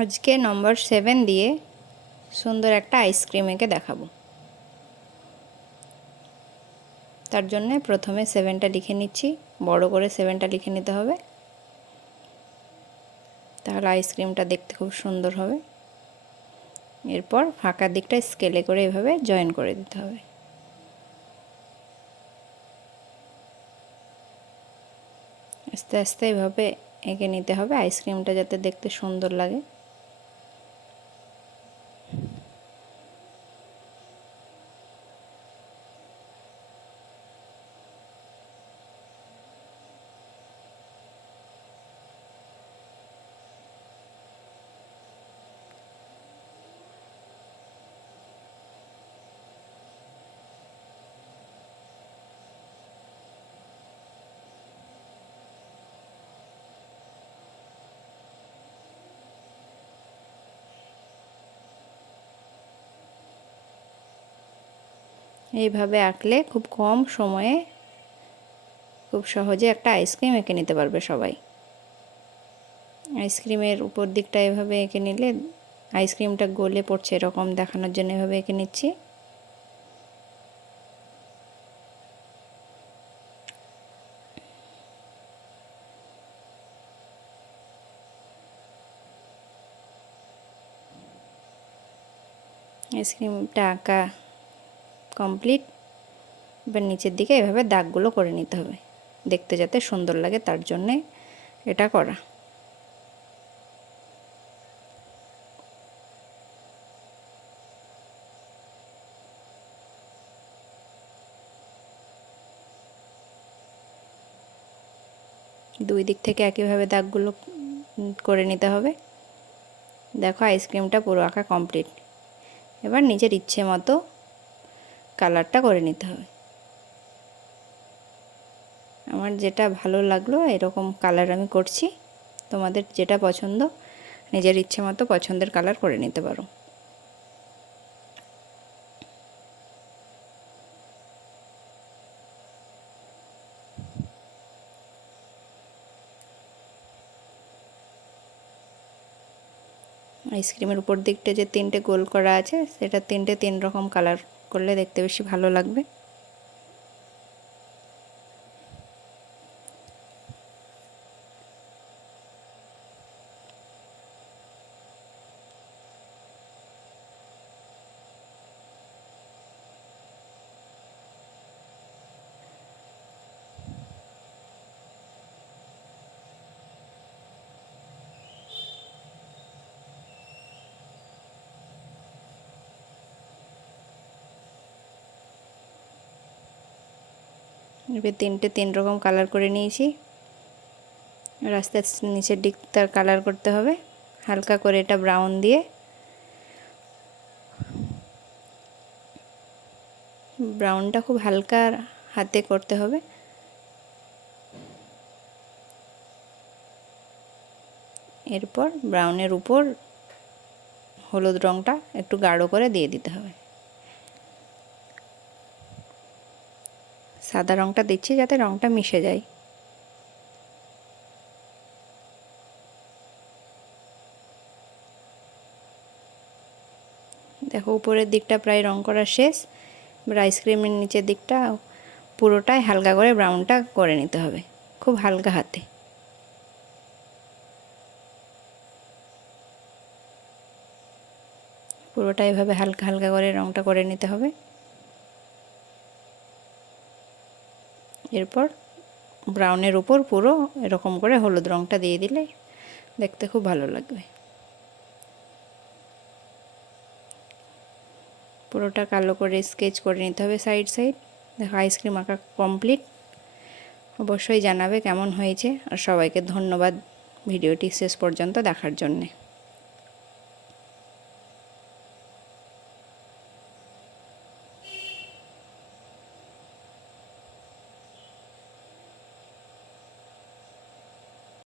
আজকে নম্বর 7 দিয়ে সুন্দর একটা আইসক্রিম এঁকে দেখাবো। তার জন্য প্রথমে 7টা লিখে নিচ্ছি, বড় করে 7টা লিখে নিতে হবে, তাহলে আইসক্রিমটা দেখতে খুব সুন্দর হবে। এরপর ফাঁকা দিকটা স্কেলে করে এভাবে জয়েন করে দিতে হবে। আস্তে আস্তে এভাবে এঁকে নিতে হবে আইসক্রিমটা যাতে দেখতে সুন্দর লাগে। এইভাবে আঁকলে খুব কম সময়ে খুব সহজে একটা আইসক্রিম এঁকে নিতে পারবে সবাই। আইসক্রিমের উপর দিকটা এভাবে এঁকে নিলে আইসক্রিমটা গলে পড়ছে এরকম দেখানোর জন্য এভাবে এঁকে নিচ্ছি। আইসক্রিমটা আঁকা কমপ্লিট। এবার নিচের দিকে এভাবে দাগগুলো করে নিতে হবে, দেখতে যাতে সুন্দর লাগে তার জন্যে এটা করা। দুই দিক থেকে একইভাবে দাগগুলো করে নিতে হবে। দেখো আইসক্রিমটা পুরো আঁকা কমপ্লিট। এবার নিজের ইচ্ছে মতো কালারটা করে নিতে হবে। আমার যেটা ভালো লাগলো এরকম কালার আমি করছি, তোমাদের যেটা পছন্দ নিজের ইচ্ছে মতো পছন্দের কালার করে নিতে পারো। আইসক্রিমের উপর দিকটা যে 3টে গোল করা আছে সেটা 3টে 3 রকম কালার করলে দেখতে বেশি ভালো লাগবে। এবার 3টে 3 রকম কালার করে নিয়েছি। রাস্তার নিচের দিকটার কালার করতে হবে হালকা করে, এটা ব্রাউন দিয়ে। ব্রাউনটা খুব হালকা হাতে করতে হবে। এরপর ব্রাউনের উপর হলুদ রঙটা একটু গাঢ় করে দিয়ে দিতে হবে। সাদা রঙটা দিচ্ছি যাতে রঙটা মিশে যায়। দেখো উপরের দিকটা প্রায় রং করা শেষ। এবার আইসক্রিমের নিচের দিকটা পুরোটাই হালকা করে ব্রাউনটা করে নিতে হবে, খুব হালকা হাতে। পুরোটা এভাবে হালকা হালকা করে রংটা করে নিতে হবে। এরপর ব্রাউনের উপর পুরো এরকম করে হলুদ রংটা দিয়ে দিলে দেখতে খুব ভালো লাগবে। পুরোটা কালো করে স্কেচ করে নিতে হবে সাইড সাইড। দেখো আইসক্রিম আঁকা কমপ্লিট। অবশ্যই জানাবে কেমন হয়েছে, আর সবাইকে ধন্যবাদ ভিডিওটি শেষ পর্যন্ত দেখার জন্যে।